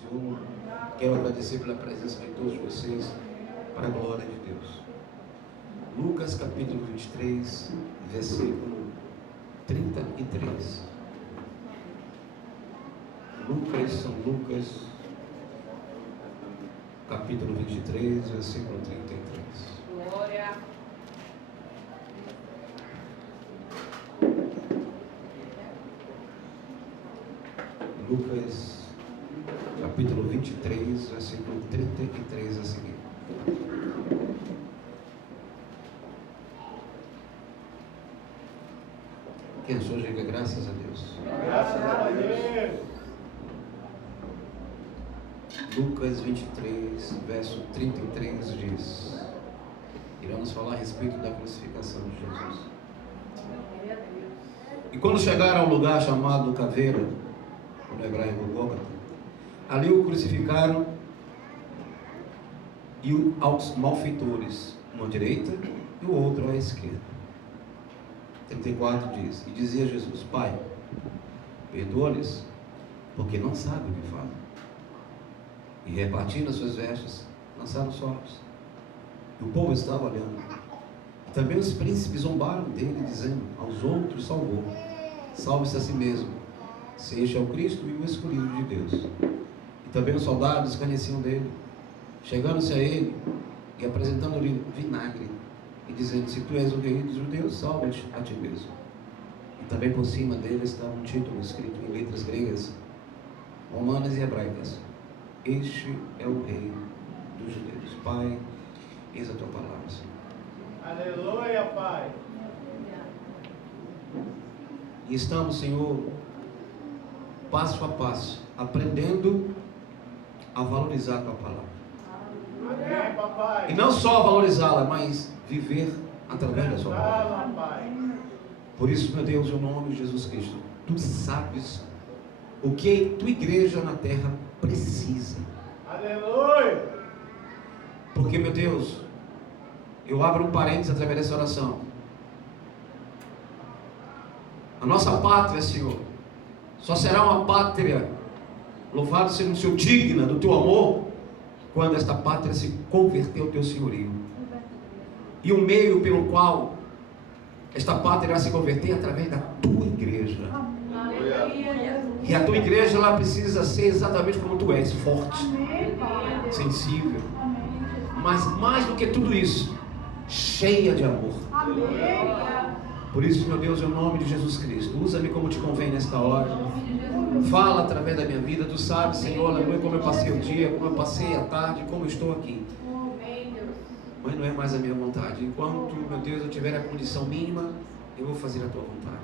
Senhor. Quero agradecer pela presença de todos vocês, para a glória de Deus. Lucas capítulo 23, versículo 33. São Lucas capítulo 23, versículo 33. Glória. Lucas capítulo 23, versículo 33 a seguir. Quem achou, diga graças a Deus. Graças a Deus. Lucas 23, verso 33 diz: iremos falar a respeito da crucificação de Jesus. E quando chegaram ao lugar chamado Caveira, no hebraico Gólgota, ali o crucificaram e aos malfeitores, um à direita e o outro à esquerda. 34 diz: e dizia Jesus: Pai, perdoa-lhes, porque não sabem o que fazem. E repartindo as suas vestes, lançaram sortes. E o povo estava olhando. E também os príncipes zombaram dele, dizendo: aos outros salvou, salve-se a si mesmo, se este é o Cristo e o escolhido de Deus. E também os soldados escarneciam dele, chegando-se a ele e apresentando-lhe vinagre, e dizendo: se tu és o rei dos judeus, salva-te a ti mesmo. E também por cima dele estava um título escrito em letras gregas, romanas e hebraicas: este é o rei dos judeus. Pai, eis a tua palavra, Senhor. Aleluia, Pai. E estamos, Senhor, passo a passo, aprendendo a valorizar a tua palavra. Amém, papai. E não só valorizá-la, mas viver através da sua palavra. Fala, Pai. Por isso, meu Deus, em nome de Jesus Cristo, tu sabes o que a tua igreja na terra precisa. Aleluia. Porque, meu Deus, eu abro um parênteses através dessa oração. A nossa pátria, Senhor, só será uma pátria, louvado seja o Senhor, digna do teu amor, quando esta pátria se converter ao teu senhorio. E o meio pelo qual esta pátria irá se converter é através da tua igreja. E a tua igreja, ela precisa ser exatamente como tu és, forte, sensível, mas mais do que tudo isso, cheia de amor. Por isso, meu Deus, em nome de Jesus Cristo, usa-me como te convém nesta hora. Fala através da minha vida. Tu sabes, Senhor, aleluia, como eu passei o dia, como eu passei a tarde, como eu estou aqui. Mas não é mais a minha vontade. Enquanto, meu Deus, eu tiver a condição mínima, eu vou fazer a tua vontade.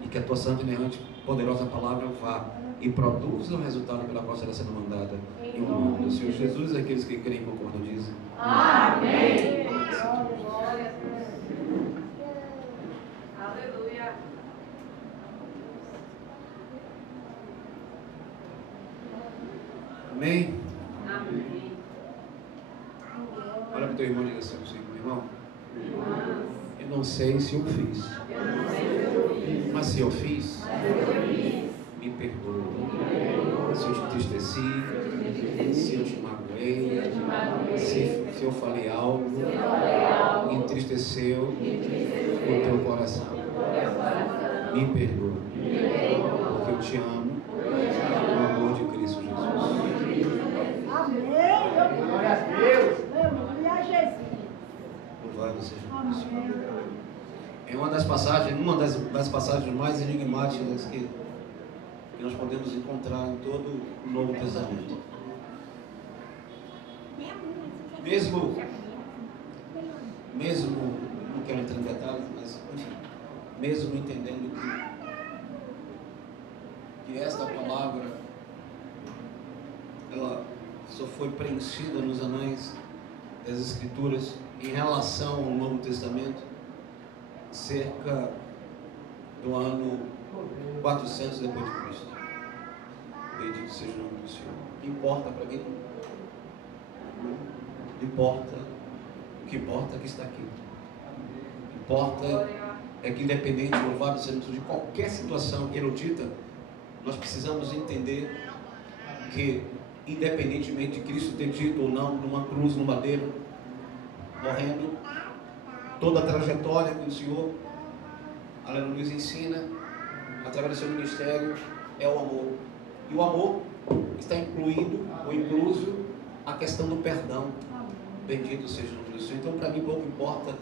E que a tua santa, inerrante, poderosa palavra vá e produza o resultado pela qual será sendo mandada. Em nome do Senhor Jesus, aqueles que creem concordam dizem: amém. Glória a Deus. Aleluia. Amém? Amém. Olha para o teu irmão e diga assim: meu irmão, eu não sei se eu fiz, mas se eu fiz, me perdoa. Se eu te entristeci, se eu te magoei, se eu falei algo, entristeceu o teu coração, me perdoa, porque eu te amo, no amor de Cristo Jesus. Amém. Glória a Deus. Glória a Jesus. Louvado seja o Senhor. É uma das passagens mais enigmáticas que nós podemos encontrar em todo o Novo Testamento. Mesmo, não quero entrar em detalhes, mas enfim, mesmo entendendo que esta palavra, ela só foi preenchida nos anais das Escrituras em relação ao Novo Testamento, cerca do ano 400 depois de Cristo. Bendito seja o nome do Senhor. Importa para mim? Importa. O que importa é que está aqui. Importa é que, independente, louvado seja de qualquer situação erudita, nós precisamos entender que, independentemente de Cristo ter dito ou não, numa cruz, no madeiro, morrendo, toda a trajetória que o Senhor, aleluia, nos ensina, através do seu ministério, é o amor. E o amor está incluído, ou incluso, a questão do perdão. Bendito seja o nome do Senhor. Então, para mim, pouco importa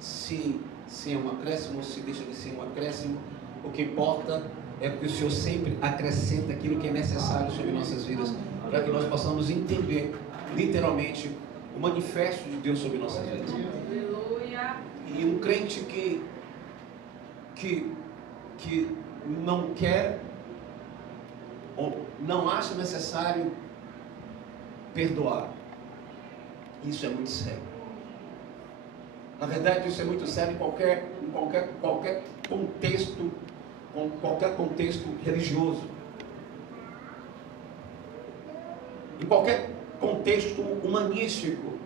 se é um acréscimo ou se deixa de ser um acréscimo. O que importa é que o Senhor sempre acrescenta aquilo que é necessário sobre nossas vidas, para que nós possamos entender, literalmente, o manifesto de Deus sobre nossas vidas. Aleluia. E um crente que não quer ou não acha necessário perdoar, isso é muito sério. Na verdade, isso é muito sério em qualquer contexto religioso, em qualquer contexto humanístico.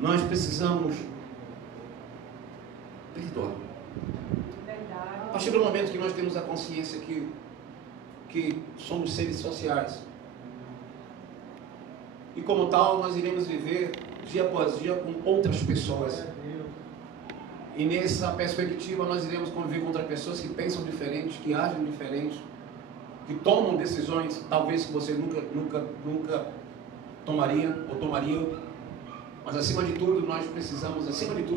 Nós precisamos perdoar. A partir do momento que nós temos a consciência que somos seres sociais, e como tal nós iremos viver dia após dia com outras pessoas, e nessa perspectiva nós iremos conviver com outras pessoas que pensam diferente, que agem diferente, que tomam decisões talvez que você nunca tomaria ou tomaria, mas acima de tudo nós precisamos,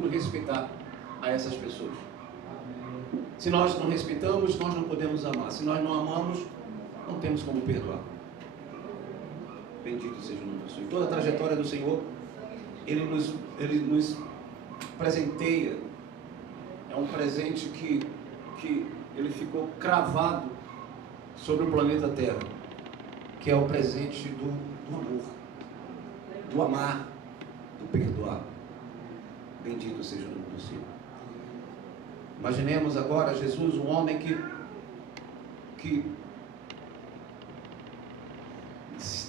respeitar a essas pessoas. Se nós não respeitamos, nós não podemos amar. Se nós não amamos, não temos como perdoar. Bendito seja o nome do Senhor. Toda a trajetória do Senhor, Ele nos presenteia. É um presente que Ele ficou cravado sobre o planeta Terra, que é o presente do amor, do amar, do perdoar. Bendito seja o nome do Senhor. Imaginemos agora Jesus, um homem que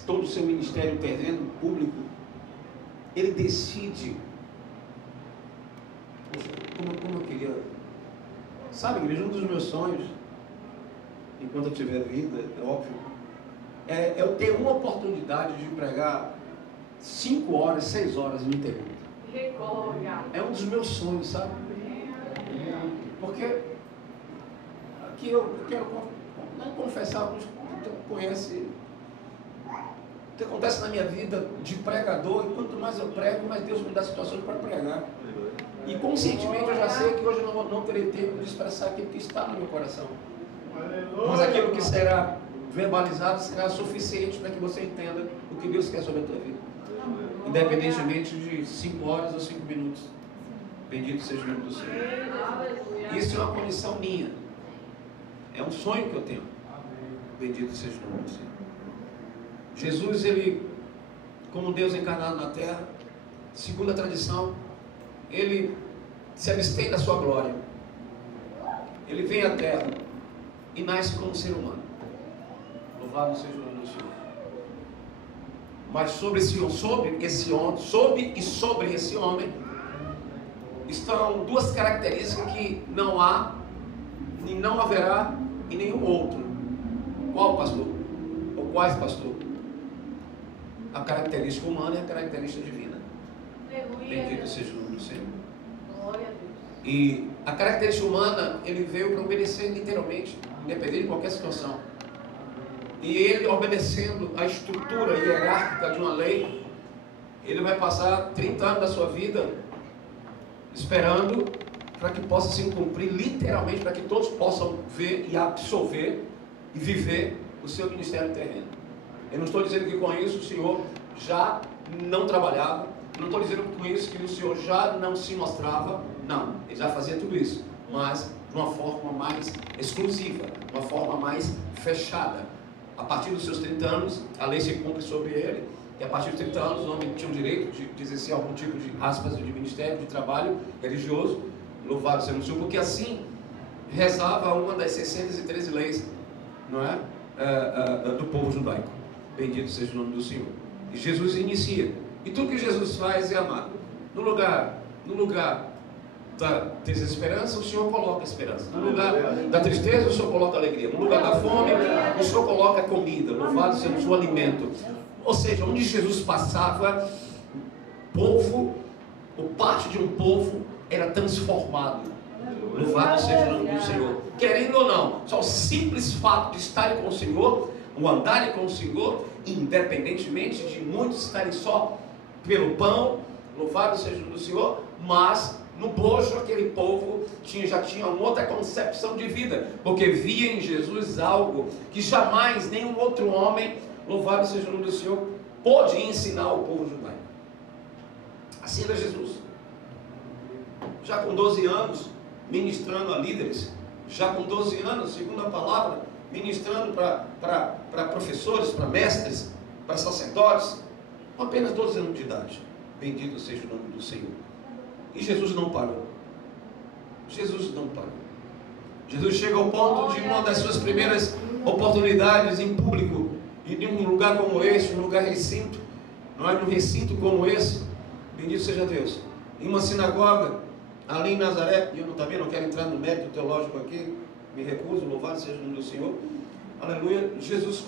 todo o seu ministério terreno, público, ele decide, como eu queria, sabe, igreja, um dos meus sonhos, enquanto eu tiver vida, é óbvio, é eu ter uma oportunidade de pregar 5 horas, 6 horas no interrupto. É um dos meus sonhos, sabe? Porque aqui eu quero não confessar, alguns conhecem o que acontece na minha vida de pregador, e quanto mais eu prego, mais Deus me dá situações para pregar. E conscientemente eu já sei que hoje eu não terei tempo de expressar aquilo que está no meu coração. Mas aquilo que será verbalizado será suficiente para que você entenda o que Deus quer sobre a tua vida. Independentemente de 5 horas ou 5 minutos. Bendito seja o nome do Senhor. Isso é uma condição minha. É um sonho que eu tenho. Bendito seja o nome do Senhor. Jesus, ele, como Deus encarnado na terra, segundo a tradição, ele se abstém da sua glória. Ele vem à terra e nasce como ser humano. Louvado seja o nome do Senhor. Mas sobre esse homem estão duas características que não há e não haverá em nenhum outro. Qual, pastor? Ou quais, pastor? A característica humana e a característica divina. Bendito seja o nome do Senhor. Glória a Deus. E a característica humana, ele veio para obedecer literalmente, independente de qualquer situação. E ele, obedecendo a estrutura hierárquica de uma lei, ele vai passar 30 anos da sua vida esperando para que possa se cumprir literalmente, para que todos possam ver e absorver e viver o seu ministério terreno. Eu não estou dizendo que com isso o Senhor já não trabalhava, não estou dizendo com isso que o Senhor já não se mostrava, não, ele já fazia tudo isso, mas de uma forma mais exclusiva, de uma forma mais fechada. A partir dos seus 30 anos, a lei se cumpre sobre ele, e a partir dos 30 anos o homem tinha o direito de exercer algum tipo de aspas, de ministério, de trabalho religioso. Louvado seja o Senhor, porque assim rezava uma das 613 leis, não é? Do povo judaico. Bendito seja o nome do Senhor. E Jesus inicia. E tudo que Jesus faz é amar. No lugar da desesperança, o Senhor coloca esperança. No lugar da tristeza, o Senhor coloca alegria. No lugar da fome, o Senhor coloca comida. Louvado seja o alimento. Ou seja, onde Jesus passava, parte de um povo era transformado. Louvado seja o nome do Senhor. Querendo ou não, só o simples fato de estarem com o Senhor, o andarem com o Senhor, independentemente de muitos estarem só pelo pão, louvado seja o nome do Senhor, mas no bojo aquele povo já tinha uma outra concepção de vida, porque via em Jesus algo que jamais nenhum outro homem, louvado seja o nome do Senhor, pôde ensinar ao povo judaico. Assim era Jesus. Já com 12 anos, ministrando a líderes, já com 12 anos, segundo a palavra, ministrando para professores, para mestres, para sacerdotes, com apenas 12 anos de idade. Bendito seja o nome do Senhor. E Jesus não parou. Jesus não parou. Jesus chega ao ponto de uma das suas primeiras oportunidades em público, e em um lugar como este, um lugar recinto, não é? Num recinto como esse, bendito seja Deus, em uma sinagoga, ali em Nazaré, e eu não quero entrar no mérito teológico aqui, me recuso, louvado seja o nome do Senhor, aleluia. Jesus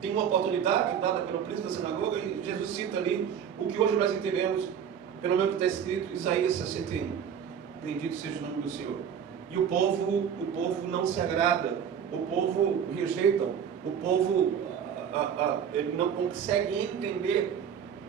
tem uma oportunidade dada pelo príncipe da sinagoga, e Jesus cita ali o que hoje nós entendemos, pelo menos que está escrito, Isaías 61, bendito seja o nome do Senhor. E o povo não se agrada, o povo rejeita, o povo ele não consegue entender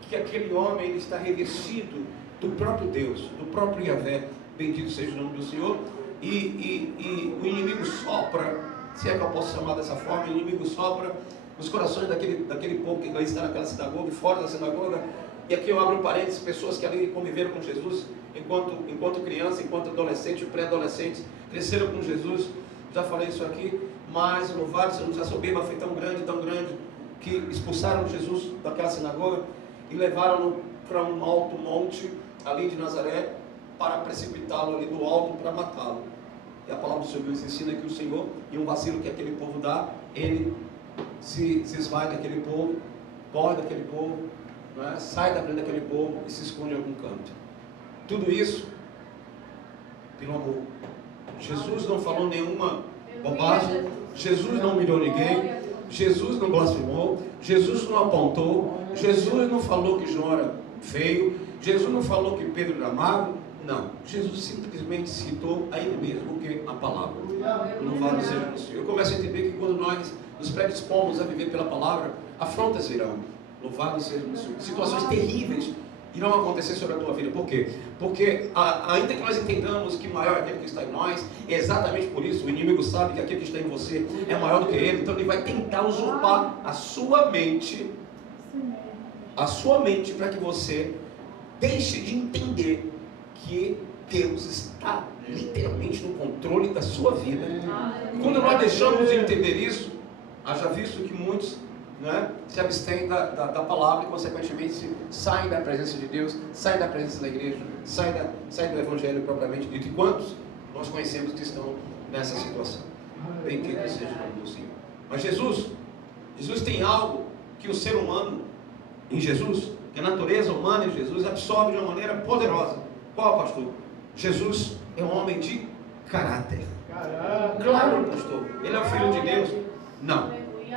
que aquele homem ele está revestido do próprio Deus, do próprio Yahvé, bendito seja o nome do Senhor, e o inimigo sopra, se é que eu posso chamar dessa forma, o inimigo sopra nos corações daquele povo que está naquela sinagoga e fora da sinagoga. E aqui eu abro um parênteses, pessoas que ali conviveram com Jesus enquanto criança, enquanto adolescente, pré-adolescente, cresceram com Jesus. Já falei isso aqui, mas louvado seja Deus, a soberba foi tão grande, que expulsaram Jesus daquela sinagoga e levaram-no para um alto monte ali de Nazaré para precipitá-lo ali do alto para matá-lo. E a palavra do Senhor nos ensina que o Senhor, em um vacilo que aquele povo dá, ele se esvai daquele povo, corre daquele povo, não é? Sai da frente daquele povo e se esconde em algum canto. Tudo isso pelo amor. Jesus não falou nenhuma bobagem, Jesus não humilhou ninguém, Jesus não blasfemou, Jesus não apontou, Jesus não falou que João era feio, Jesus não falou que Pedro era magro. Não, Jesus simplesmente citou a ele mesmo, porque a palavra. Louvado seja o Senhor. Eu começo a entender que quando nós nos predispomos a viver pela palavra, afrontas virão. Louvado seja o Senhor. Situações terríveis irão acontecer sobre a tua vida. Por quê? Porque ainda que nós entendamos que maior é aquele que está em nós, é exatamente por isso o inimigo sabe que aquele que está em você é maior do que ele, então ele vai tentar usurpar a sua mente para que você deixe de entender que Deus está literalmente no controle da sua vida. E quando nós deixamos de entender isso, haja visto que muitos, né, se abstêm da palavra e consequentemente saem da presença de Deus, saem da presença da igreja, saem do evangelho propriamente dito. E quantos nós conhecemos que estão nessa situação? Bendito seja o nome do Senhor. Mas Jesus tem algo que o ser humano em Jesus, que a natureza humana em Jesus absorve de uma maneira poderosa. Qual, pastor? Jesus é um homem de caráter. Claro, pastor, ele é o Filho de Deus. Não,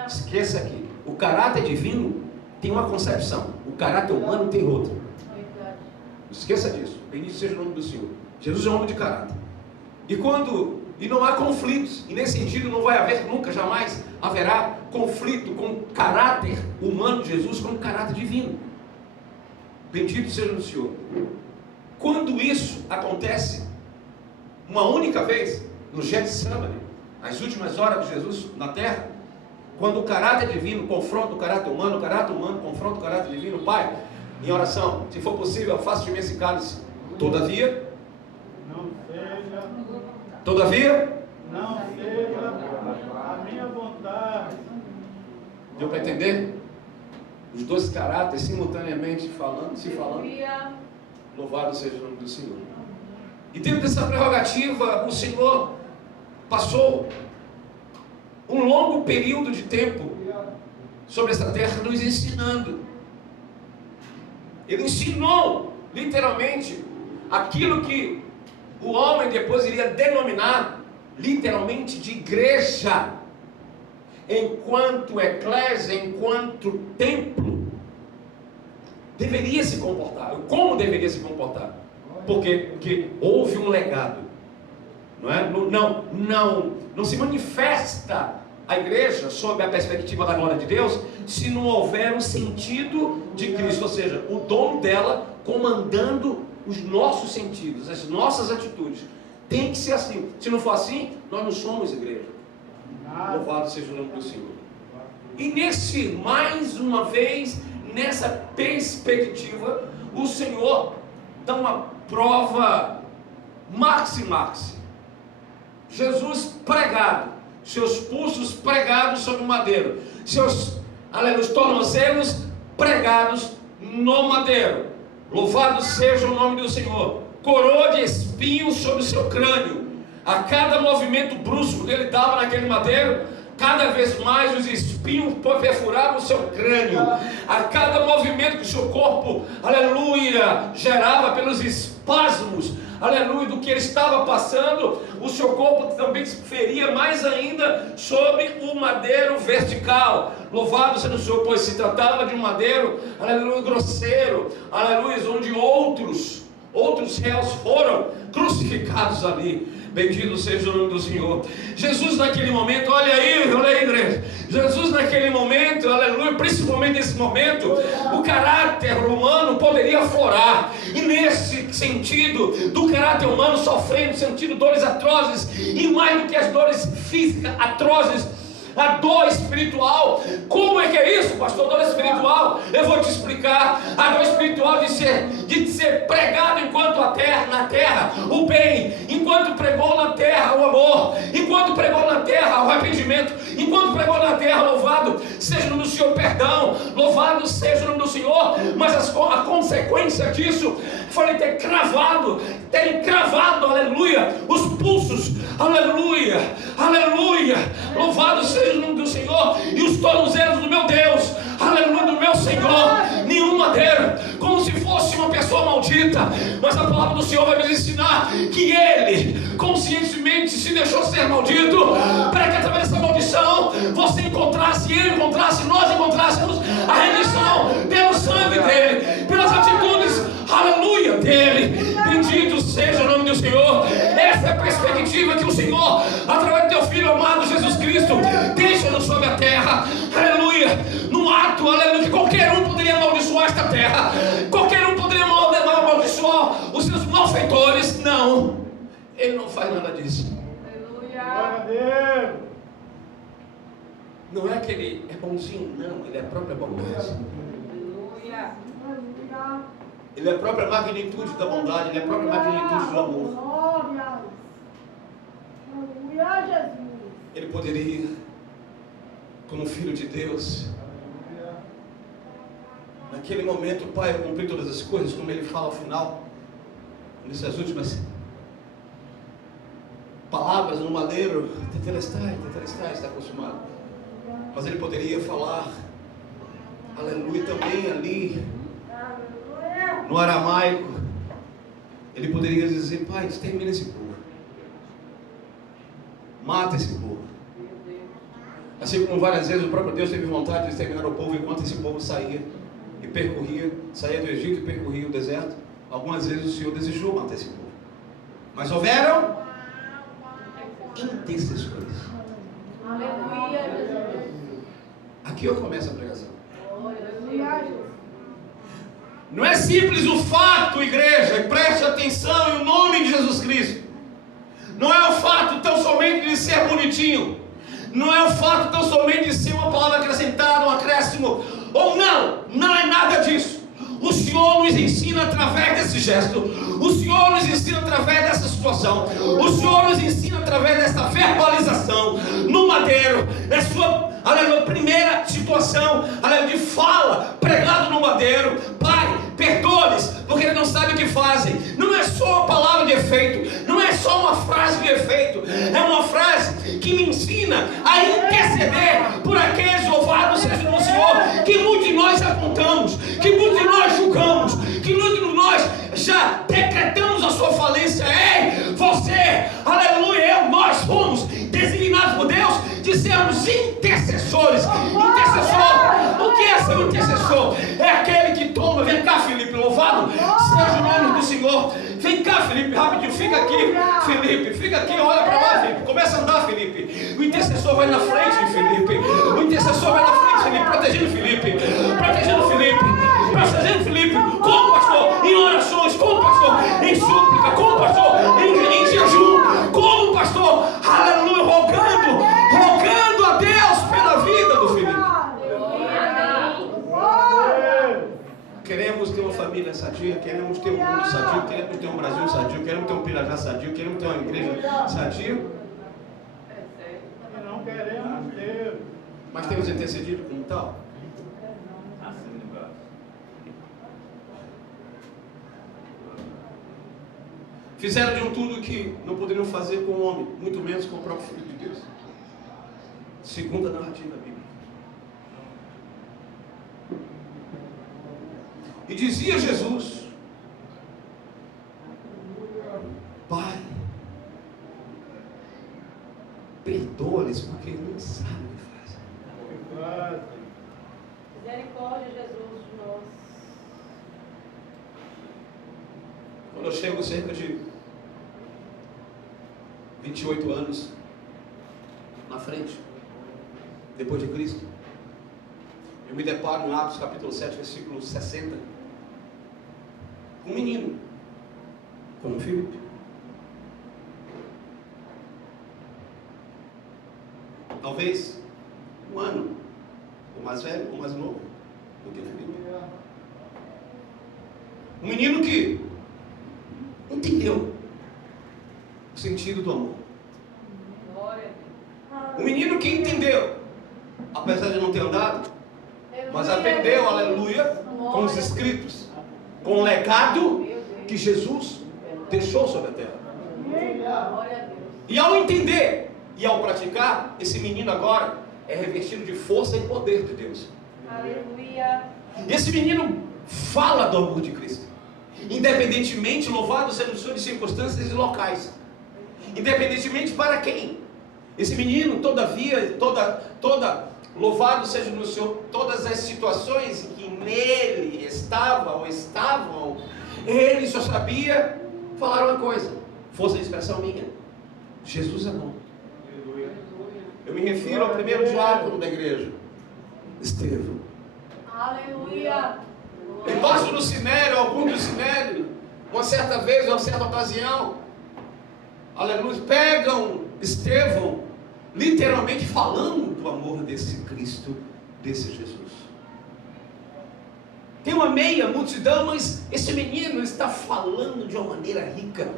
esqueça aqui. O caráter divino tem uma concepção, o caráter humano tem outra. Esqueça disso. Bendito seja o nome do Senhor. Jesus é um homem de caráter. E não há conflitos. E nesse sentido não vai haver nunca, jamais haverá conflito com o caráter humano de Jesus com o caráter divino. Bendito seja o Senhor. Quando isso acontece uma única vez no Getsemane, nas últimas horas de Jesus na terra, quando o caráter divino confronta o caráter humano confronta o caráter divino, Pai, em oração, se for possível, faça de mim esse cálice. Todavia, não seja a minha vontade. Deu para entender? Os dois caráteres simultaneamente se falando. Louvado seja o nome do Senhor. E dentro dessa prerrogativa, o Senhor passou um longo período de tempo sobre essa terra nos ensinando. Ele ensinou literalmente aquilo que o homem depois iria denominar literalmente de igreja, enquanto eclésia, enquanto templo, deveria se comportar. Como deveria se comportar? Porque houve um legado, não é? Não se manifesta a igreja sob a perspectiva da glória de Deus se não houver um sentido de Cristo, ou seja, o dom dela comandando os nossos sentidos, as nossas atitudes. Tem que ser assim. Se não for assim, nós não somos igreja. Louvado seja o nome do Senhor. E mais uma vez, nessa perspectiva, o Senhor dá uma prova maxi. Jesus pregado, seus pulsos pregados sobre o madeiro, seus tornozelos pregados no madeiro. Louvado seja o nome do Senhor. Coroa de espinhos sobre o seu crânio. A cada movimento brusco que ele dava naquele madeiro, cada vez mais os espinhos perfuravam o seu crânio. A cada movimento que o seu corpo, aleluia, gerava pelos espasmos, aleluia, do que ele estava passando, o seu corpo também se feria mais ainda sobre o madeiro vertical. Louvado seja o Senhor, pois se tratava de um madeiro, aleluia, grosseiro, aleluia, onde outros réus foram crucificados ali. Bendito seja o nome do Senhor. Jesus naquele momento, olha aí igreja, Jesus naquele momento, aleluia, principalmente nesse momento, o caráter humano poderia aflorar, e nesse sentido, do caráter humano sofrendo, sentindo dores atrozes, e mais do que as dores físicas atrozes, a dor espiritual. Como é que é isso, pastor? Dor espiritual, eu vou te explicar. A dor espiritual de ser pregado enquanto na terra o bem, enquanto pregou na terra o amor, enquanto pregou na terra o arrependimento, enquanto pregou na terra, louvado seja o nome do Senhor, perdão, louvado seja o nome do Senhor. Mas a consequência disso foi terem cravado, aleluia, os pulsos, aleluia, louvado seja o nome do Senhor, e os tornozelos do meu Deus, aleluia, do meu Senhor, nenhum madeiro, como se fosse uma pessoa maldita. Mas a palavra do Senhor vai nos ensinar que ele conscientemente se deixou ser maldito, para que através dessa maldição você encontrasse, ele encontrasse, nós encontrássemos a remissão pelo sangue dele, pelas atitudes, aleluia, dele. Bendito seja o nome do Senhor. Essa é a perspectiva que o Senhor, através do teu Filho amado Jesus Cristo, deixa sobre a terra, aleluia, no ato, aleluia, que qualquer um poderia amaldiçoar esta terra, qualquer um poderia amaldiçoar os seus malfeitores. Não, ele não faz nada disso. Aleluia. Não é que ele é bonzinho, não, ele é a própria bondade. Aleluia. Ele é a própria magnitude da bondade, ele é a própria magnitude do amor. Aleluia, Jesus. Ele poderia, como filho de Deus, naquele momento, Pai, eu cumpri todas as coisas, como ele fala ao final, nessas últimas palavras no madeiro, tetelestai, está consumado. Mas ele poderia falar, aleluia, também ali, no aramaico, ele poderia dizer: Pai, extermina esse povo, mata esse povo. Assim como várias vezes o próprio Deus teve vontade de exterminar o povo enquanto esse povo saía do Egito e percorria o deserto. Algumas vezes o Senhor desejou matar esse povo, mas houveram intercessores. Aleluia. Aqui eu começo a pregação. Aleluia. Não é simples o fato, igreja, e preste atenção em nome de Jesus Cristo. Não é o fato tão somente de ser bonitinho. Não é o fato tão somente de ser uma palavra acrescentada, um acréscimo. Ou não é nada disso. O Senhor nos ensina através desse gesto. O Senhor nos ensina através dessa situação. O Senhor nos ensina através dessa verbalização no madeiro, na sua, aleluia, primeira situação, aleluia, de fala, pregado no madeiro. Pai, perdoa-lhes, porque eles não sabem o que fazem. Não é só uma palavra de efeito, não é só uma frase de efeito, é uma frase que me ensina a interceder por aqueles, louvado seja o Senhor, que muitos de nós apontamos, que muitos de nós julgamos, que muitos de nós já decretamos a sua falência. Ei, por Deus de sermos intercessores. Intercessor, o que é ser um intercessor? É aquele que toma, vem cá Felipe, louvado seja o nome do Senhor. Vem cá Felipe, rapidinho, fica aqui Felipe, fica aqui, olha para lá Felipe, começa a andar Felipe. O intercessor vai na frente Felipe, o intercessor vai na frente Felipe, protegendo Felipe, protegendo Felipe, protegendo Felipe, como pastor, em orações, como pastor, em súplica, como pastor, em jejum, como pastor, aleluia, rogando a Deus pela vida do Felipe. Queremos ter uma família sadia, queremos ter um mundo sadio, queremos ter um Brasil sadio, queremos ter um Pirajá sadio, queremos ter uma igreja sadia. E não queremos ter. Mas temos intercedido como tal? Fizeram de um tudo que não poderiam fazer com o homem, muito menos com o próprio Filho de Deus. Segundo a narrativa bíblica. E dizia Jesus: Pai, perdoa-lhes porque não sabem o que fazem. Misericórdia, Jesus, de nós. Quando eu chego cerca de 28 anos na frente, depois de Cristo, eu me deparo em Atos capítulo 7, versículo 60, com um menino, como Filipe. Talvez um ano, ou mais velho, ou mais novo do que Filipe. Um menino que entendeu o sentido do amor. Um menino que entendeu, apesar de não ter andado, mas aprendeu, aleluia, com os escritos, com o legado que Jesus deixou sobre a terra. E ao entender e ao praticar, esse menino agora é revestido de força e poder de Deus. Aleluia. E esse menino fala do amor de Cristo, independentemente, louvado seja o Senhor, de circunstâncias e locais. Independentemente para quem. Esse menino, todavia, louvado seja no Senhor, todas as situações em que nele estava ou estavam, ele só sabia falar uma coisa, força de expressão minha: Jesus é bom. Eu me refiro ao primeiro diácono da igreja, Estevão. Aleluia. Embaixo do sinédrio, algum do sinédrio, uma certa vez, uma certa ocasião, aleluia, pegam Estevão, literalmente falando do amor desse Cristo, desse Jesus. Tem uma meia multidão, mas esse menino está falando de uma maneira rica.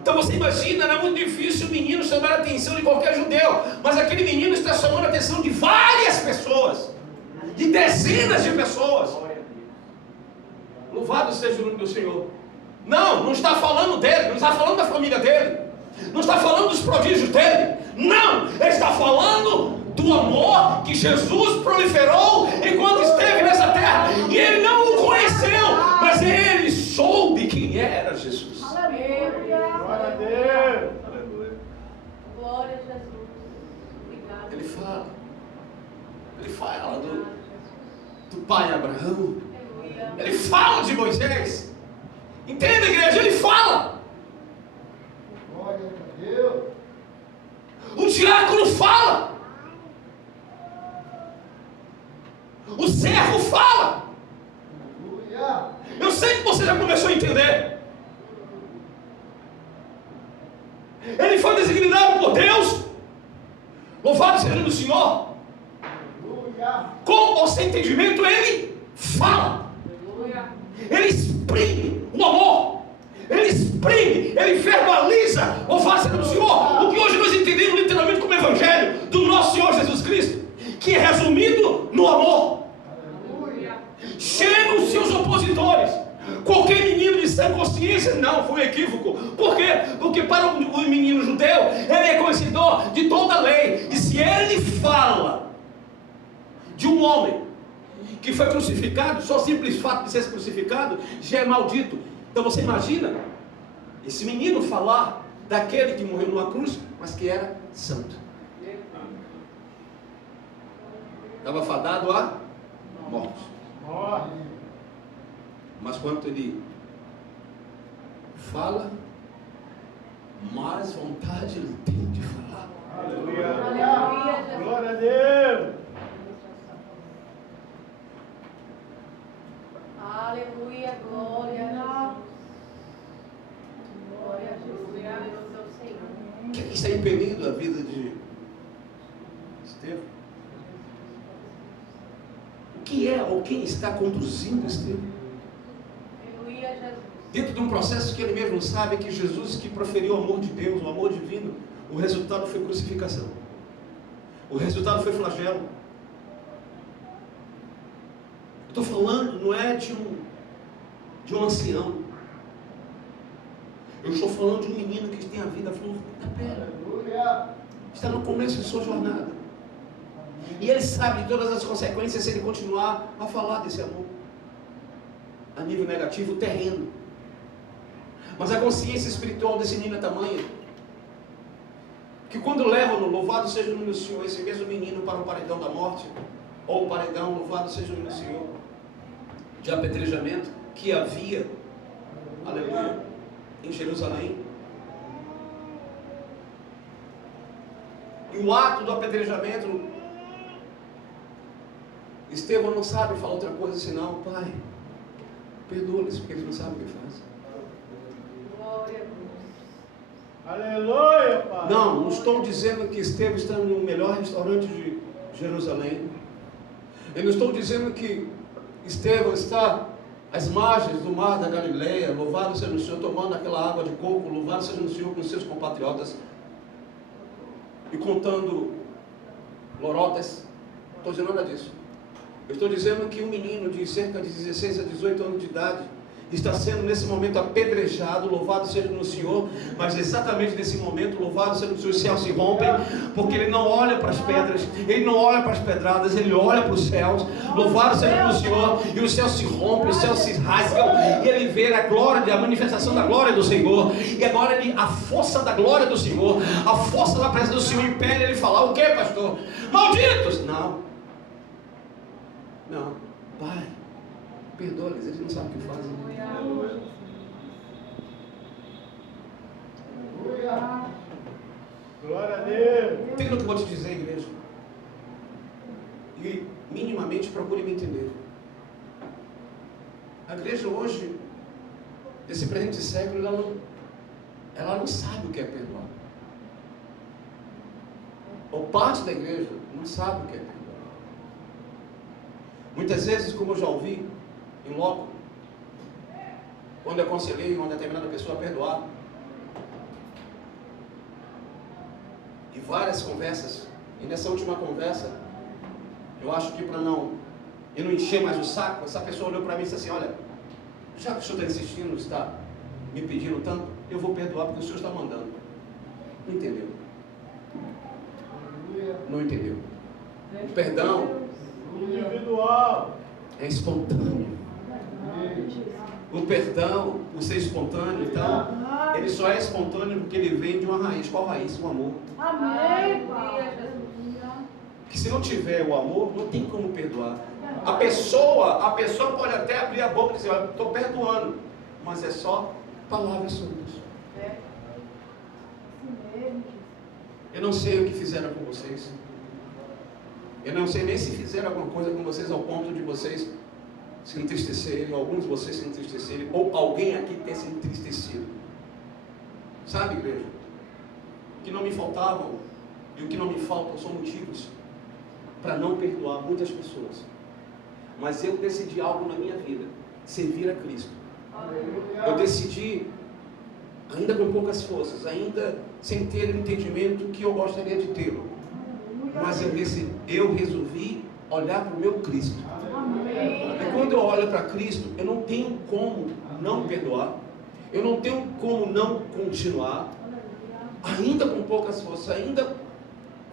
Então você imagina, não é muito difícil o menino chamar a atenção de qualquer judeu, mas aquele menino está chamando a atenção de várias pessoas, de dezenas de pessoas. Louvado seja o nome do Senhor. Não está falando dele, não está falando da família dele, não está falando dos prodígios dele, não, ele está falando do amor que Jesus proliferou enquanto esteve nessa terra, e ele não o conheceu, mas ele soube quem era Jesus. Aleluia. Glória a Deus. Glória a Jesus. Obrigado. Ele fala do pai Abraão, Aleluia. ele fala de Moisés. Entenda, igreja, ele fala. Glória a Deus. O diácono fala. O servo fala. Aleluia. Eu sei que você já começou a entender. Ele foi designado por Deus. Louvado seja o Senhor. Aleluia. Com ou sem entendimento, ele fala. Aleluia. Ele exprime o amor. Ele exprime, ele verbaliza. Louvado seja o Senhor. O que hoje nós entendemos literalmente como Evangelho do nosso Senhor Jesus Cristo, que é resumido no amor. Aleluia. Chegam os seus opositores. Qualquer menino de sã consciência, não, foi um equívoco. Por quê? Porque para o menino judeu, ele é conhecedor de toda a lei. E se ele fala de um homem que foi crucificado, só o simples fato de ser crucificado já é maldito. Então você imagina esse menino falar daquele que morreu numa cruz, mas que era santo. estava fadado a morte. Morre. Mas quando ele fala, mais vontade ele tem de falar. Aleluia. Aleluia. Glória a Deus. Aleluia, glória a Jesus. Glória a Jesus, Deus é o Senhor. O que está impedindo a vida de Estevão? O que é ou quem está conduzindo Estevão? Aleluia, Jesus. Dentro de um processo que ele mesmo sabe que Jesus que proferiu o amor de Deus, o amor divino, o resultado foi crucificação. O resultado foi flagelo. Estou falando, não é de um ancião. Eu estou falando de um menino que tem a vida flor da pele. Aleluia. Está no começo de sua jornada. E ele sabe de todas as consequências se ele continuar a falar desse amor. A nível negativo, terreno. Mas a consciência espiritual desse menino é tamanha que quando levam no louvado seja o nome do Senhor, esse mesmo menino para o paredão da morte, ou o paredão, louvado seja o nome do Senhor, de apedrejamento que havia, aleluia, em Jerusalém. E o ato do apedrejamento, Estevão não sabe falar outra coisa senão: Pai, perdoa-lhes, porque eles não sabem o que fazem. Glória a Deus. Aleluia, Pai. Não estou dizendo que Estevão está no melhor restaurante de Jerusalém. Eu não estou dizendo que Estevão está às margens do mar da Galileia, louvado seja o Senhor, tomando aquela água de coco, louvado seja o Senhor com seus compatriotas e contando lorotas. Não estou dizendo nada disso. Eu estou dizendo que um menino de cerca de 16 a 18 anos de idade está sendo nesse momento apedrejado, louvado seja no Senhor, mas exatamente nesse momento, louvado seja o Senhor, os céus se rompem, porque ele não olha para as pedras, ele não olha para as pedradas, ele olha para os céus, louvado seja no Senhor, e os céus se rompem, os céus se rasgam, e ele vê a glória, a manifestação da glória do Senhor, e agora a força da glória do Senhor, a força da presença do Senhor impele ele falar: o que, pastor? Malditos! Não, Pai, perdoa-lhes, eles não sabem o que fazem. Aleluia. Aleluia. Glória a Deus. Entenda o que eu vou te dizer, igreja. E minimamente procure me entender. A igreja hoje, desse presente século, ela não sabe o que é perdoar. Ou parte da igreja não sabe o que é perdoar. Muitas vezes, como eu já ouvi em loco, quando eu aconselhei uma determinada pessoa a perdoar, e várias conversas, e nessa última conversa, eu acho que para eu não encher mais o saco, essa pessoa olhou para mim e disse assim: olha, já que o senhor está insistindo, está me pedindo tanto, eu vou perdoar porque o senhor está mandando. Não entendeu? Não entendeu? O perdão Individual. é espontâneo. O perdão, o ser espontâneo, então, ele só é espontâneo porque ele vem de uma raiz. Qual raiz? O amor. Amém, Pai. Que se não tiver o amor, não tem como perdoar. A pessoa pode até abrir a boca e dizer: olha, estou perdoando, mas é só palavras soltas. Eu não sei o que fizeram com vocês. Eu não sei nem se fizeram alguma coisa com vocês ao ponto de vocês se entristecerem, alguns de vocês se entristecerem, ou alguém aqui tenha se entristecido. Sabe, igreja? O que não me faltavam e o que não me faltam são motivos para não perdoar muitas pessoas. Mas eu decidi algo na minha vida: servir a Cristo. Eu decidi, ainda com poucas forças, ainda sem ter o entendimento que eu gostaria de ter, mas eu resolvi olhar para o meu Cristo. E quando eu olho para Cristo, eu não tenho como não perdoar, eu não tenho como não continuar, ainda com poucas forças, ainda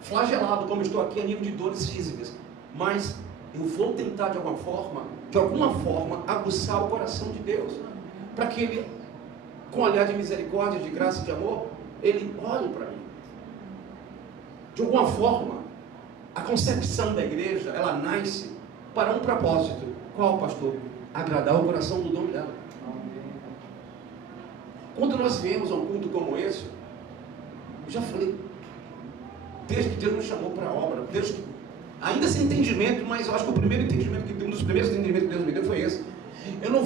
flagelado como estou aqui a nível de dores físicas, mas eu vou tentar de alguma forma, aguçar o coração de Deus, para que Ele, com um olhar de misericórdia, de graça e de amor, Ele olhe para mim. De alguma forma, A concepção da igreja, ela nasce para um propósito. Qual, pastor? Agradar o coração do dono dela. Quando nós viemos a um culto como esse, eu já falei, desde que Deus nos chamou para a obra, Deus, ainda sem entendimento, mas eu acho que um dos primeiros entendimentos que Deus me deu foi esse. Eu não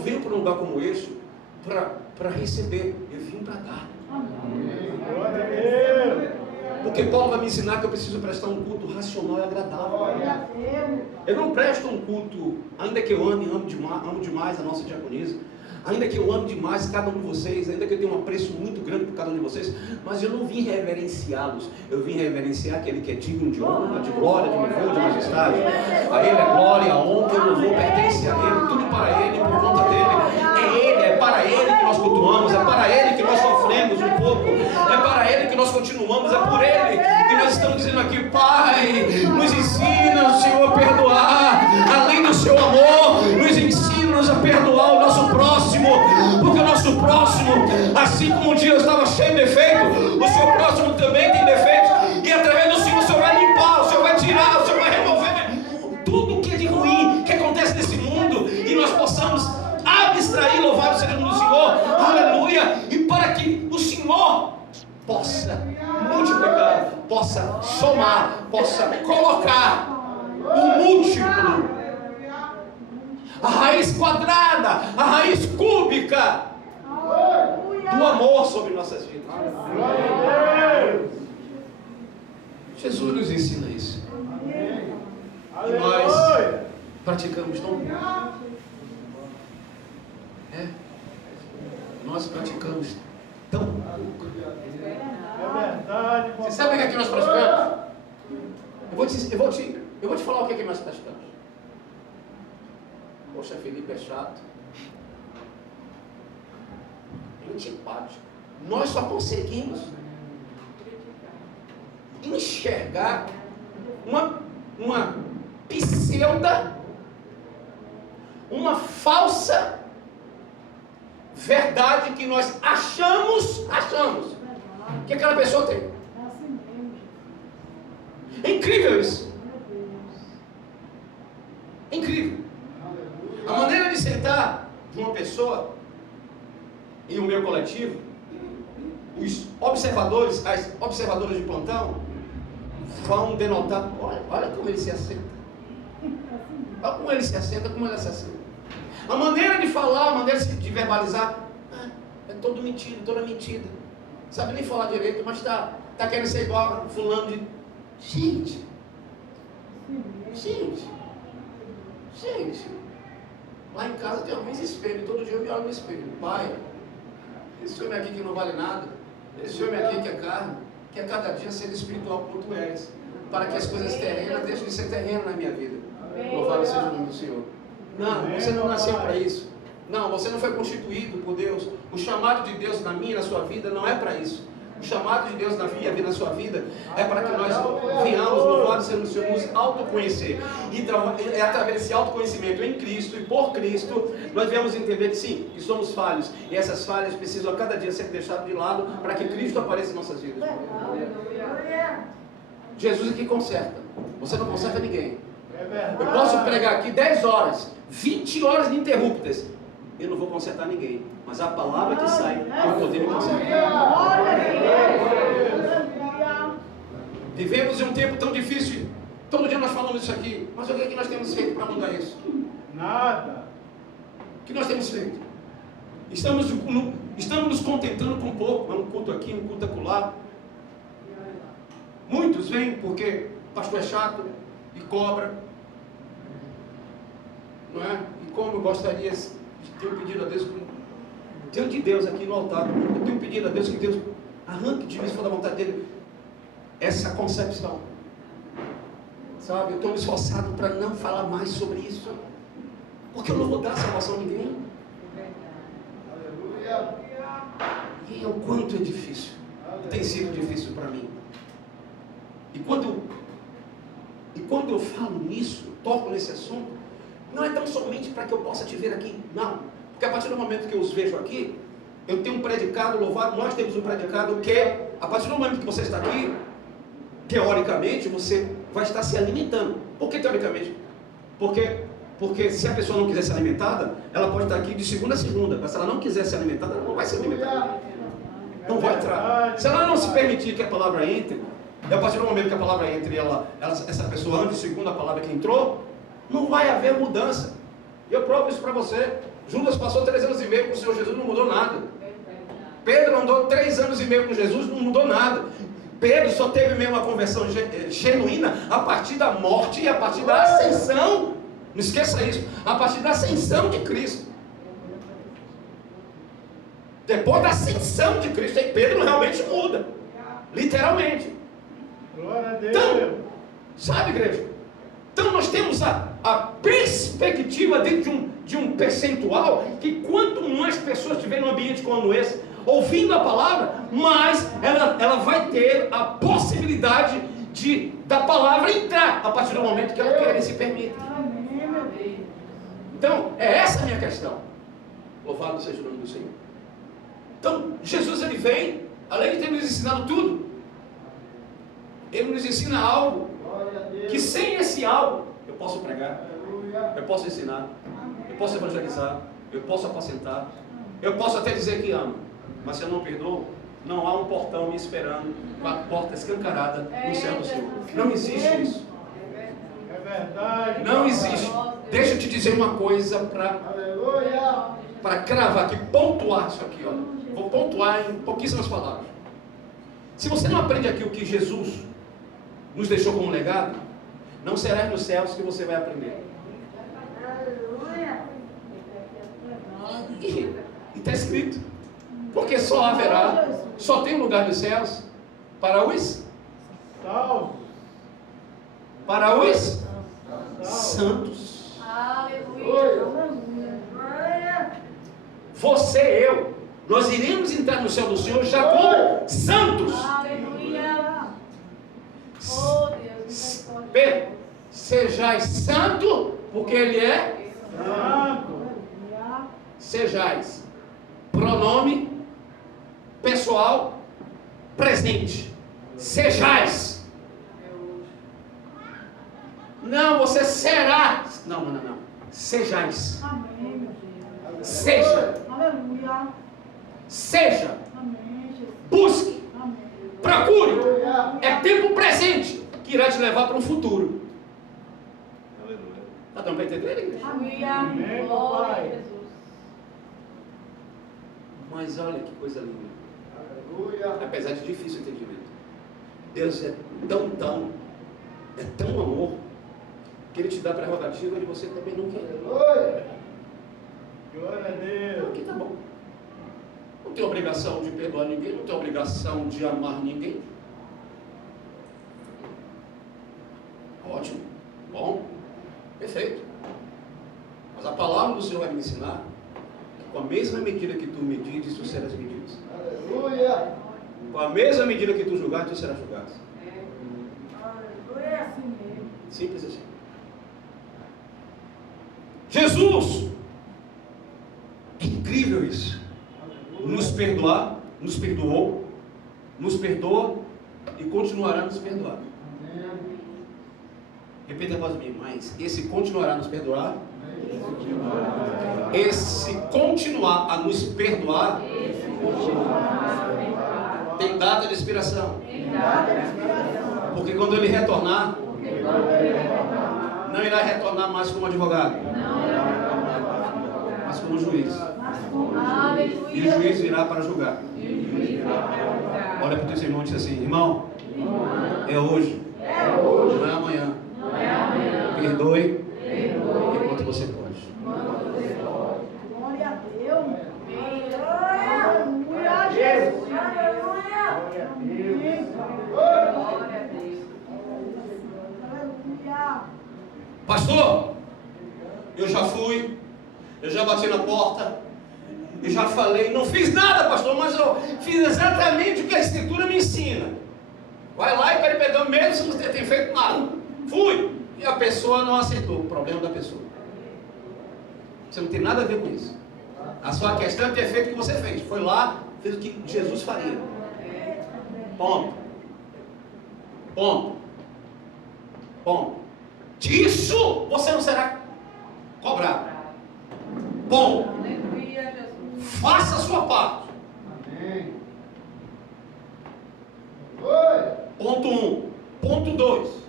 venho para um lugar como esse para receber, eu vim para dar. Glória a Deus. Porque Paulo vai me ensinar que eu preciso prestar um culto racional e agradável. Eu não presto um culto, ainda que eu amo demais a nossa diaconisa, ainda que eu ame demais cada um de vocês, ainda que eu tenha um apreço muito grande por cada um de vocês, mas eu não vim reverenciá-los, eu vim reverenciar aquele que é digno de honra, de glória, de louvor, de majestade. A Ele é glória, a honra e o louvor pertence a Ele, tudo para Ele, por conta dEle. É para Ele que nós cultuamos, é para Ele que nós sofremos um pouco, é para Ele que nós continuamos, é por Ele que nós estamos dizendo aqui, Pai, nos ensina, Senhor, a perdoar, além do seu amor, nos ensina-nos a perdoar o nosso próximo, porque o nosso próximo, assim como um dia eu estava cheio de defeito, o seu próximo também tem defeitos, e através do Senhor, o Senhor vai limpar, o Senhor vai tirar, o Senhor vai remover tudo que é de ruim, que acontece nesse mundo, e nós possamos abstrair, louvado seja o nome do Senhor, aleluia, e para que o Senhor possa multiplicar, possa somar, possa colocar o múltiplo, a raiz quadrada, a raiz cúbica do amor sobre nossas vidas. Jesus nos ensina isso. E nós praticamos tão pouco. Nós praticamos tão pouco. É verdade. Você sabe o que é que nós praticamos? Eu vou te falar o que é que nós praticamos. Poxa, Felipe é chato, antipático. Nós só conseguimos enxergar uma pseuda, uma falsa verdade que nós achamos que aquela pessoa tem. É incrível isso. É incrível. A maneira de sentar de uma pessoa em um meio coletivo, os observadores, as observadoras de plantão vão denotar, olha como ele se assenta. Olha como ele se assenta, como ela se assenta. A maneira de falar, a maneira de verbalizar, é todo metido, toda mentira. Sabe nem falar direito, mas tá querendo ser igual a fulano de... Gente. Lá em casa tem alguns espelhos, todo dia eu me olho no espelho. Pai, esse homem aqui que não vale nada, esse homem aqui que é carne, que a cada dia ser espiritual como tu és, para que as coisas terrenas deixem de ser terrenas na minha vida. Louvado seja o nome do Senhor. Não, você não nasceu para isso. Não, você não foi constituído por Deus. O chamado de Deus na minha e na sua vida não é para isso. O chamado de Deus na minha vida e na sua vida é para que nós venhamos, louvado seja o Senhor, nos autoconhecer. E através desse autoconhecimento em Cristo e por Cristo, nós viemos entender que sim, que somos falhos. E essas falhas precisam a cada dia ser deixadas de lado para que Cristo apareça em nossas vidas. Jesus é que conserta. Você não conserta ninguém. Eu posso pregar aqui 10 horas, 20 horas ininterruptas. Eu não vou consertar ninguém. Mas a palavra que sai tem o poder de consertar. Vivemos em um tempo tão difícil. Todo dia nós falamos isso aqui. Mas o que é que nós temos feito para mudar isso? Nada. O que nós temos feito? Estamos nos contentando com pouco. Um culto aqui, um culto acolá. Muitos vêm porque o pastor é chato e cobra. Não é? E como eu gostaria de ter um pedido a Deus, diante de Deus aqui no altar, eu tenho um pedido a Deus que Deus arranque de mim, se for da vontade dele, essa concepção. Sabe, eu estou me esforçado para não falar mais sobre isso, porque eu não vou dar salvação a ninguém. Aleluia. E o quanto é difícil, tem sido difícil para mim. E quando eu falo nisso, toco nesse assunto, não é tão somente para que eu possa te ver aqui, não. Porque a partir do momento que eu os vejo aqui, eu tenho um predicado louvado, nós temos um predicado que, a partir do momento que você está aqui, teoricamente, você vai estar se alimentando. Por que teoricamente? Porque se a pessoa não quiser ser alimentada, ela pode estar aqui de segunda a segunda, mas se ela não quiser ser alimentada, ela não vai ser alimentada. Não vai entrar. Se ela não se permitir que a palavra entre, e a partir do momento que a palavra entre, essa pessoa ande segundo a palavra que entrou, não vai haver mudança. Eu provo isso para você. Judas passou 3 anos e meio com o Senhor Jesus, não mudou nada. Pedro andou 3 anos e meio com Jesus, não mudou nada. Pedro só teve mesmo uma conversão genuína a partir da morte e a partir da ascensão. Não esqueça isso. A partir da ascensão de Cristo. Depois da ascensão de Cristo, aí Pedro realmente muda. Literalmente. Glória a Deus. Então, sabe, igreja? Então nós temos a perspectiva dentro de um percentual que quanto mais pessoas estiverem num ambiente como esse, ouvindo a palavra, mais ela vai ter a possibilidade da palavra entrar a partir do momento que ela quer e se permite. Então, é essa a minha questão. Louvado seja o nome do Senhor. Então, Jesus ele vem, além de ter nos ensinado tudo, ele nos ensina algo que sem esse algo eu posso pregar, eu posso ensinar, eu posso evangelizar, eu posso apacentar, eu posso até dizer que amo, mas se eu não perdoo, não há um portão me esperando com a porta escancarada no céu do Senhor. Não existe isso. É verdade. Não existe. Deixa eu te dizer uma coisa para cravar aqui, pontuar isso aqui, olha. Vou pontuar em pouquíssimas palavras. Se você não aprende aqui o que Jesus nos deixou como legado, não será nos céus que você vai aprender. E está escrito. Porque só tem um lugar nos céus para os Salvos. Para os santos. Aleluia. Você e eu, nós iremos entrar no céu do Senhor já como santos. Aleluia. Oh Deus, Pedro, sejais santo, porque Ele é Santo. sejais. Pronome pessoal presente. Sejais. Não, você será. Não. Sejais. Seja. Aleluia. Seja. Amém, Jesus. Busque. Amém. Procure. É tempo presente que irá te levar para um futuro. Está dando para entender, igreja? aleluia. Glória a Jesus. Mas olha que coisa linda. Aleluia. Apesar de difícil o entendimento, Deus é tão amor, que Ele te dá a prerrogativa de você também não querer. Aleluia. Glória a Não, Deus. aqui tá bom. Não tem obrigação de perdoar ninguém, não tem obrigação de amar ninguém. Ótimo, bom, perfeito. Mas a palavra do Senhor vai me ensinar que com a mesma medida que tu medides, tu serás medido. Aleluia. Com a mesma medida que tu julgar, tu serás julgado. Aleluia. É assim mesmo. Simples assim. Jesus, é incrível isso. Nos perdoar, nos perdoou, nos perdoa e continuará a nos perdoar. Repita após mim, mas esse continuará a nos perdoar. Esse continuar a nos perdoar tem data de expiração. Porque quando ele retornar, não irá retornar mais como advogado, mas como juiz. E o juiz virá para julgar. Olha para o teu irmão e diz assim: irmão, é hoje, não é amanhã. Perdoe enquanto você pode. Glória a Deus. Aleluia, Jesus. Aleluia. Amém. Glória a Deus. Aleluia. Pastor, eu já fui, eu já bati na porta, eu já falei, não fiz nada, pastor, mas eu fiz exatamente o que a Escritura me ensina. Vai lá e pede perdão mesmo se você tem feito nada. Fui. E a pessoa não aceitou. O problema da pessoa. Você não tem nada a ver com isso. A sua questão é ter feito o que você fez. Foi lá, fez o que Jesus faria. Ponto. Ponto. Ponto. Disso você não será cobrado. Ponto. Aleluia, Jesus. Faça a sua parte. Amém. Oi. Ponto 1. Ponto 2.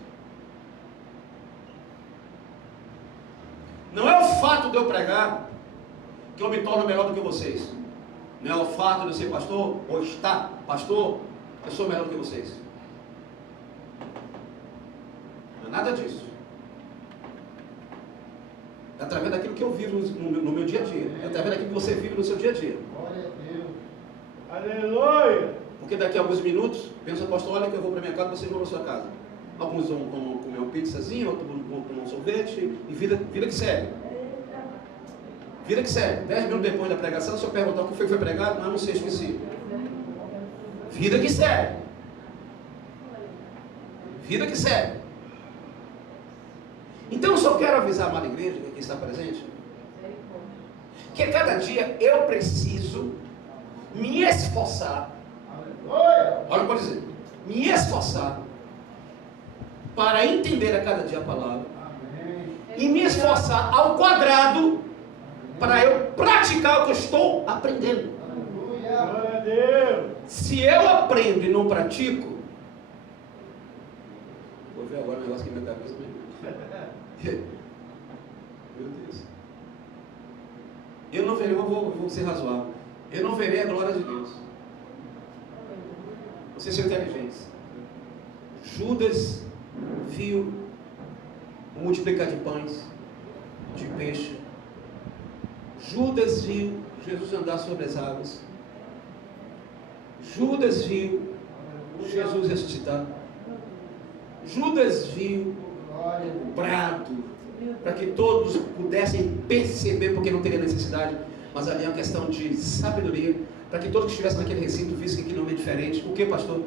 Não é o fato de eu pregar que eu me torno melhor do que vocês. Não é o fato de eu ser pastor ou estar pastor, eu sou melhor do que vocês. Não é nada disso. É através daquilo que eu vivo no meu dia a dia. É através daquilo que você vive no seu dia a dia. Glória a Deus. Aleluia. Porque daqui a alguns minutos, pensa o pastor, olha que eu vou para minha casa, vocês vão para sua casa. Alguns vão comer uma pizzazinha, outros vão comer um sorvete, e vida que segue. Vida que segue. 10 minutos depois da pregação, se eu perguntar o que foi pregado, não sei, esqueci. Vida que segue. Vida que segue. Então eu só quero avisar a amada igreja, que aqui está presente, que a cada dia eu preciso me esforçar. Aleluia. Olha o que eu vou dizer. Me esforçar para entender a cada dia a palavra Amém. e me esforçar ao quadrado para eu praticar o que eu estou aprendendo. Aleluia. Glória a Deus. Se eu aprendo e não pratico, vou ver agora um negócio aqui na minha cabeça. Meu Deus. Eu não verei, eu vou ser razoável. Eu não verei a glória de Deus. Vocês são inteligentes. Judas viu o multiplicar de pães, de peixe. Judas viu Jesus andar sobre as águas. Judas viu Jesus ressuscitar. Judas viu Glória a o Deus. brado, para que todos pudessem perceber, porque não teria necessidade, mas ali é uma questão de sabedoria, para que todos que estivessem naquele recinto vissem que aquilo não é diferente. O que, pastor?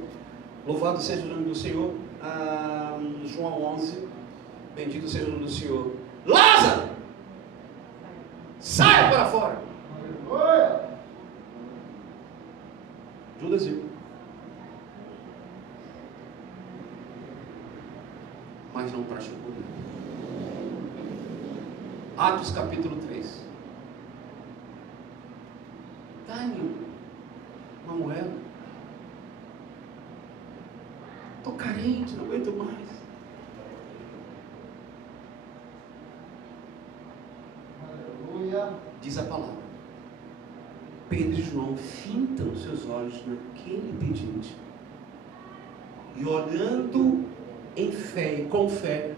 Louvado seja o nome do Senhor. João 11, bendito seja o nome do Senhor. Lázaro, saia para fora. Aleluia. Judas viu. Mas não praticou. Atos capítulo 3. Dá-me uma moeda. Estou carente, não aguento mais. Aleluia. Diz a palavra. Pedro e João fintam seus olhos naquele pedinte. E olhando em fé e com fé,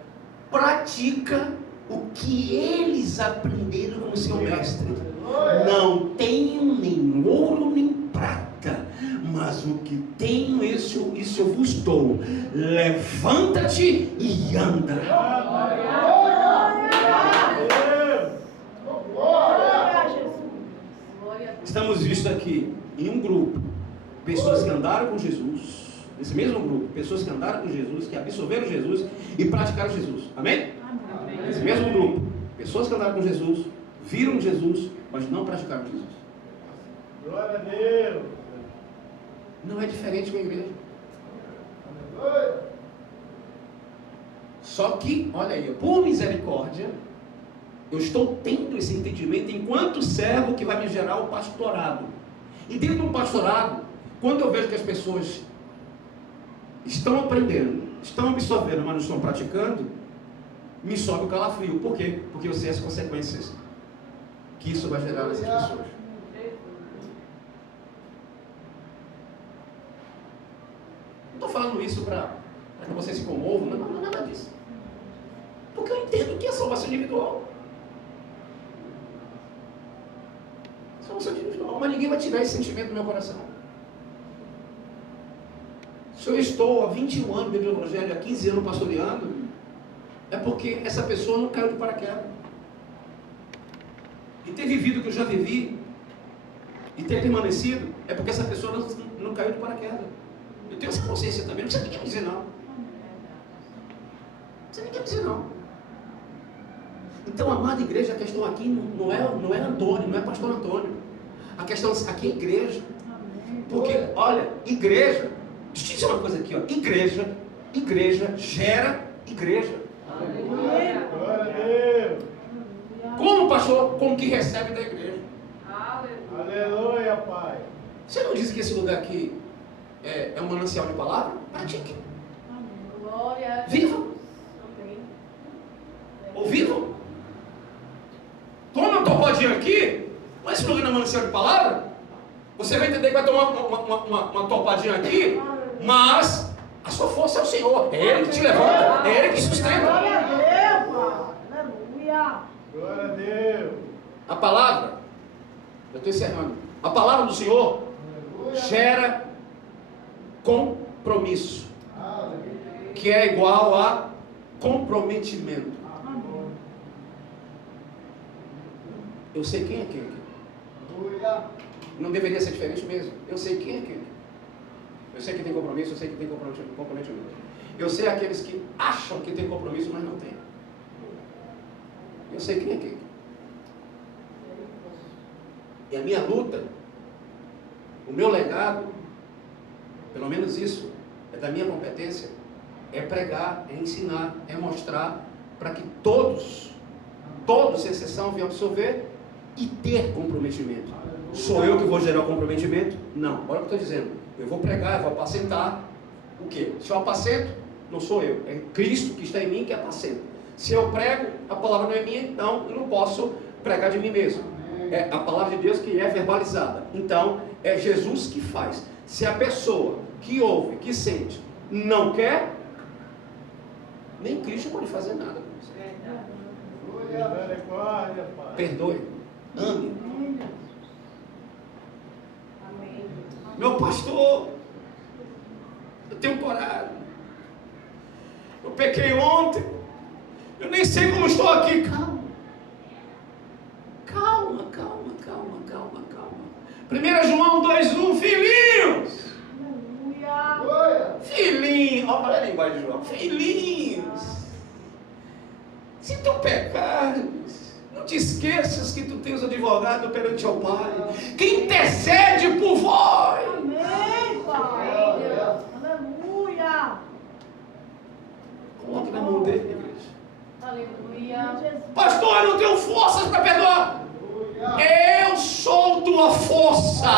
pratica o que eles aprenderam com seu mestre. Não tenho nem ouro nem prata, mas o que tenho, isso eu vos dou. Levanta-te e anda. Glória a Jesus. Glória a Deus. Estamos vistos aqui em um grupo, pessoas que andaram com Jesus, nesse mesmo grupo, pessoas que andaram com Jesus, que absorveram Jesus e praticaram Jesus. Amém? Amém. Nesse mesmo grupo, pessoas que andaram com Jesus, viram Jesus, mas não praticaram Jesus. Glória a Deus. Não é diferente com a igreja. Aleluia. Só que, olha aí, por misericórdia, eu estou tendo esse entendimento enquanto servo que vai me gerar o pastorado. E dentro do pastorado, quando eu vejo que as pessoas estão aprendendo, estão absorvendo, mas não estão praticando, me sobe o calafrio. Por quê? Porque eu sei as consequências que isso vai gerar nessas pessoas. Não estou falando isso para que você se comova, não é nada disso. Porque eu entendo que é salvação individual. Salvação individual, mas ninguém vai tirar esse sentimento do meu coração. Se eu estou há 21 anos dentro do Evangelho, há 15 anos pastoreando, é porque essa pessoa não caiu de paraquedas. E ter vivido o que eu já vivi, e ter permanecido, é porque essa pessoa não caiu de paraquedas. Eu tenho essa consciência também, não precisa ninguém me dizer não. Não precisa ninguém me dizer não. Então, amada igreja, a questão aqui não é Antônio, não é pastor Antônio. A questão aqui é igreja. Porque, olha, igreja, deixa eu dizer uma coisa aqui, ó. Igreja igreja gera igreja. Amém. Glória a Deus. Como, pastor? Com o que recebe da igreja. Aleluia. Aleluia, Pai. Você não disse que esse lugar aqui é um manancial de palavra? Pratique. Glória a Deus. Viva. Amém. Ouviram? Toma uma topadinha aqui, mas esse lugar não é manancial de palavra. Você vai entender que vai tomar uma topadinha aqui, mas a sua força é o Senhor. É Ele que te levanta, é Ele que sustenta. Glória a Deus, Pai. Aleluia. Glória a Deus. A palavra, eu estou encerrando, a palavra do Senhor gera compromisso, que é igual a comprometimento. Eu sei quem é quem aqui. Não deveria ser diferente mesmo. Eu sei quem é quem. Eu sei que tem compromisso, eu sei que tem comprometimento. Eu sei aqueles que acham que tem compromisso, mas não tem. Eu sei quem é quem. E a minha luta, o meu legado, pelo menos isso, é da minha competência, é pregar, é ensinar, é mostrar, para que todos, sem exceção, venham absorver e ter comprometimento. Sou eu que vou gerar o comprometimento? Não. Olha o que eu estou dizendo. Eu vou pregar, eu vou apacentar. O quê? Se eu apacento, não sou eu. É Cristo que está em mim que apacenta. Se eu prego, a palavra não é minha, então eu não posso pregar de mim mesmo. É a palavra de Deus que é verbalizada. Então, é Jesus que faz. Se a pessoa que ouve, que sente, não quer, nem Cristo pode fazer nada com você. Misericórdia, Pai. Perdoe. Ame. Amém. Meu pastor, eu tenho coragem. Eu pequei ontem. Eu nem sei como estou aqui. Calma. Calma, calma, calma, calma, calma. 1 João 2:1, filhinhos. Aleluia. Filhinhos. Olha a linguagem de João. Filhinhos. Se tu pecares, não te esqueças que tu tens advogado perante o Pai, que intercede por vós. Amém, Pai. Aleluia. Coloque na mão dele, igreja. Aleluia. Pastor, eu não tenho forças para perdoar. Eu sou tua força.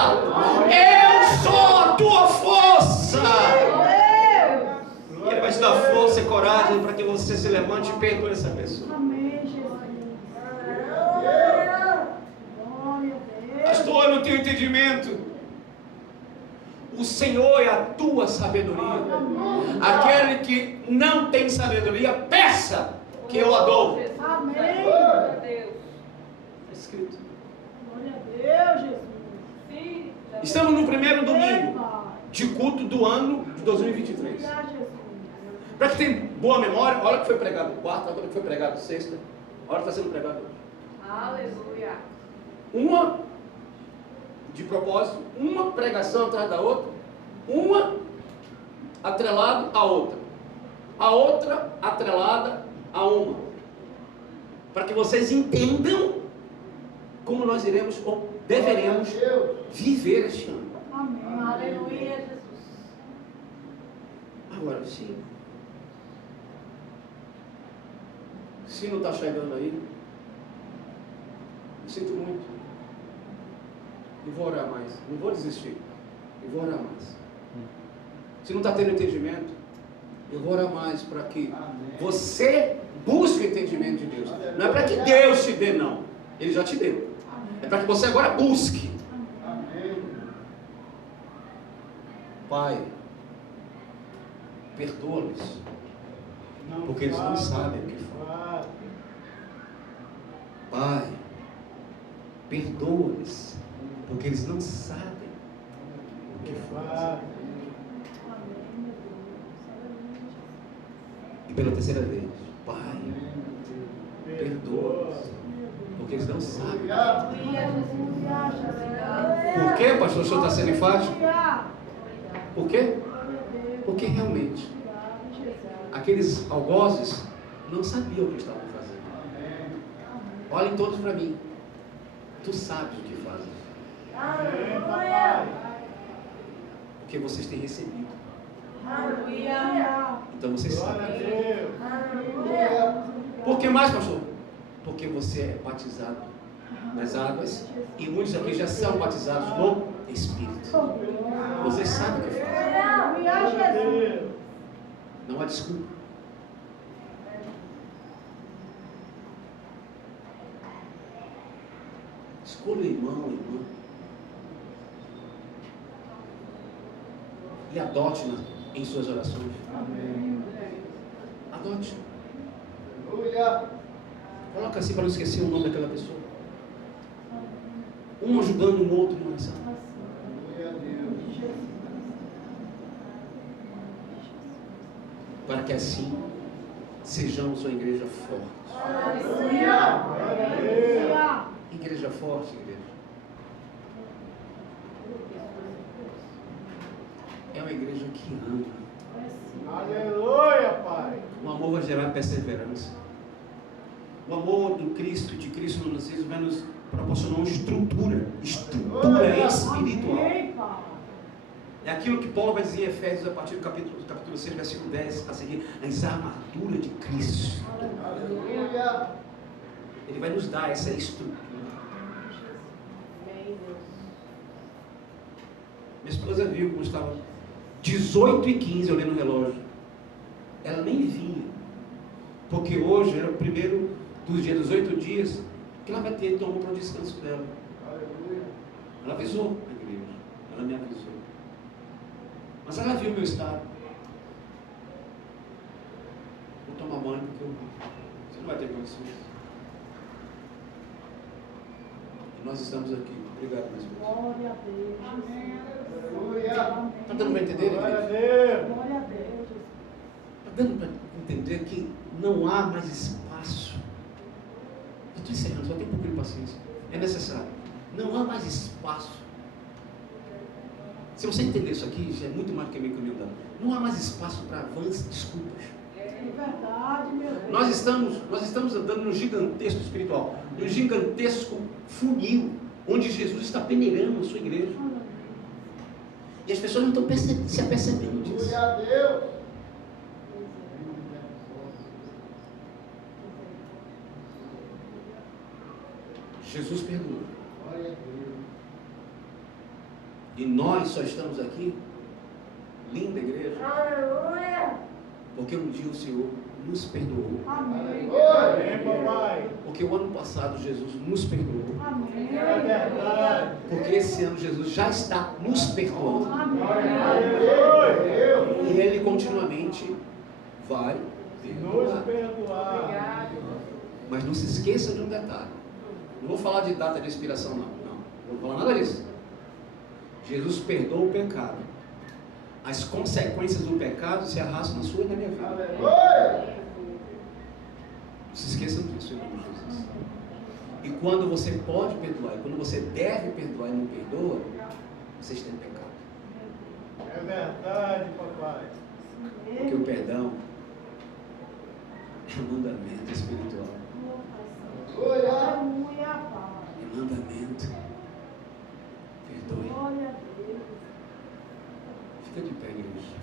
Eu sou a tua força. E Ele vai te dar força e coragem para que você se levante e perdoe essa pessoa. Amém, Jesus. Glória a Deus. Pastor, eu não tenho entendimento. O Senhor é a tua sabedoria. Aquele que não tem sabedoria, peça que eu a dou. Amém. Glória a Deus. Está escrito. Glória a Deus, Jesus. Sim. Estamos no primeiro Amém, domingo Pai. de culto do ano de 2023. Glória a Jesus. Para que tenha boa memória, olha o que foi pregado quarta, olha o que foi pregado sexta, olha o que está sendo pregado hoje. Aleluia. Uma de propósito, uma pregação atrás da outra, uma atrelada à outra, a outra atrelada a uma, para que vocês entendam como nós iremos ou deveremos viver este ano. Amém. Aleluia, Jesus. Agora, sim. Se não está chegando aí, eu sinto muito. Eu vou orar mais. Não vou desistir. Eu vou orar mais. Se não está tendo entendimento, eu vou orar mais para que você busque o entendimento de Deus. Não é para que Deus te dê, não. Ele já te deu. É para que você agora busque. Pai, perdoa-lhes, porque eles não sabem o que fazem. Pai, perdoa-lhes, porque eles não sabem o que fazem. E pela terceira vez, Pai, perdoa-lhes, porque eles não sabem. Por quê, pastor? O senhor está sendo enfático? Por quê? Porque realmente aqueles algozes não sabiam o que estavam fazendo. Olhem todos para mim. Tu sabes o que fazes. Porque vocês têm recebido. Aleluia. Então você Glória a sabe. Deus. Aleluia. Por que mais, pastor? Porque você é batizado nas águas e muitos aqui já são batizados no Espírito. Você sabe o que faz. Aleluia, Glória a Jesus. Deus. Não há desculpa. Escolha o irmão, irmã. E adote em suas orações. Adote. Aleluia. Coloca assim para não esquecer o nome daquela pessoa. Um ajudando o outro em oração. Glória a Deus. Para que assim sejamos uma igreja forte. Glória a Deus. Igreja forte, igreja. É uma igreja que ama. Aleluia, Pai. O amor vai gerar perseverança. O amor do Cristo, de Cristo nos nascidos, vai nos proporcionar uma estrutura espiritual. Amém, Pai. É aquilo que Paulo vai dizer em Efésios, a partir do capítulo 6, versículo 10, a seguir, as armaduras de Cristo. Aleluia. Ele vai nos dar essa estrutura. Minha esposa viu como estava 18h15 eu olhando o relógio. Ela nem vinha. Porque hoje era o primeiro dos dias, dos 8 dias, que ela vai ter tomar para o descanso dela. Aleluia. Ela avisou a igreja. Ela me avisou. Mas ela viu o meu estado. Vou tomar banho porque você não vai ter condições. E nós estamos aqui. Obrigado, minha esposa. Glória a Deus. Amém. Aleluia. Está dando para entender, Glória a igreja? Deus. Glória a Deus, Jesus. Está dando para entender que não há mais espaço. Eu estou encerrando, só tem um pouco de paciência. É necessário. Não há mais espaço. Se você entender isso aqui, já é muito mais do que meio caminho andado. Não há mais espaço para vãs desculpas. É verdade, meu Deus. Nós estamos andando num gigantesco espiritual, num gigantesco funil, onde Jesus está peneirando a sua igreja. E as pessoas não estão se apercebendo disso. Glória a Deus. Jesus perdoou. Glória a Deus. E nós só estamos aqui, linda igreja, Aleluia. porque um dia o Senhor nos perdoou. Amém. Amém, papai. Porque o ano passado Jesus nos perdoou. Amém. É verdade. Porque esse ano Jesus já está nos perdoando. Amém. Aleluia. E Ele continuamente vai Nos perdoar. perdoar. Obrigado. Mas não se esqueça de um detalhe. Não vou falar de data de expiração, não. Não vou falar nada disso. Jesus perdoa o pecado. As consequências do pecado se arrastam na sua e na minha vida. Aleluia. Não se esqueçam disso, em nome de Jesus. E quando você pode perdoar, e quando você deve perdoar e não perdoa, vocês têm pecado. É verdade, papai. Porque o perdão é um mandamento espiritual. Aleluia. Aleluia, Pai. É mandamento. Perdoe. Glória a Deus. Fica de pé, igreja.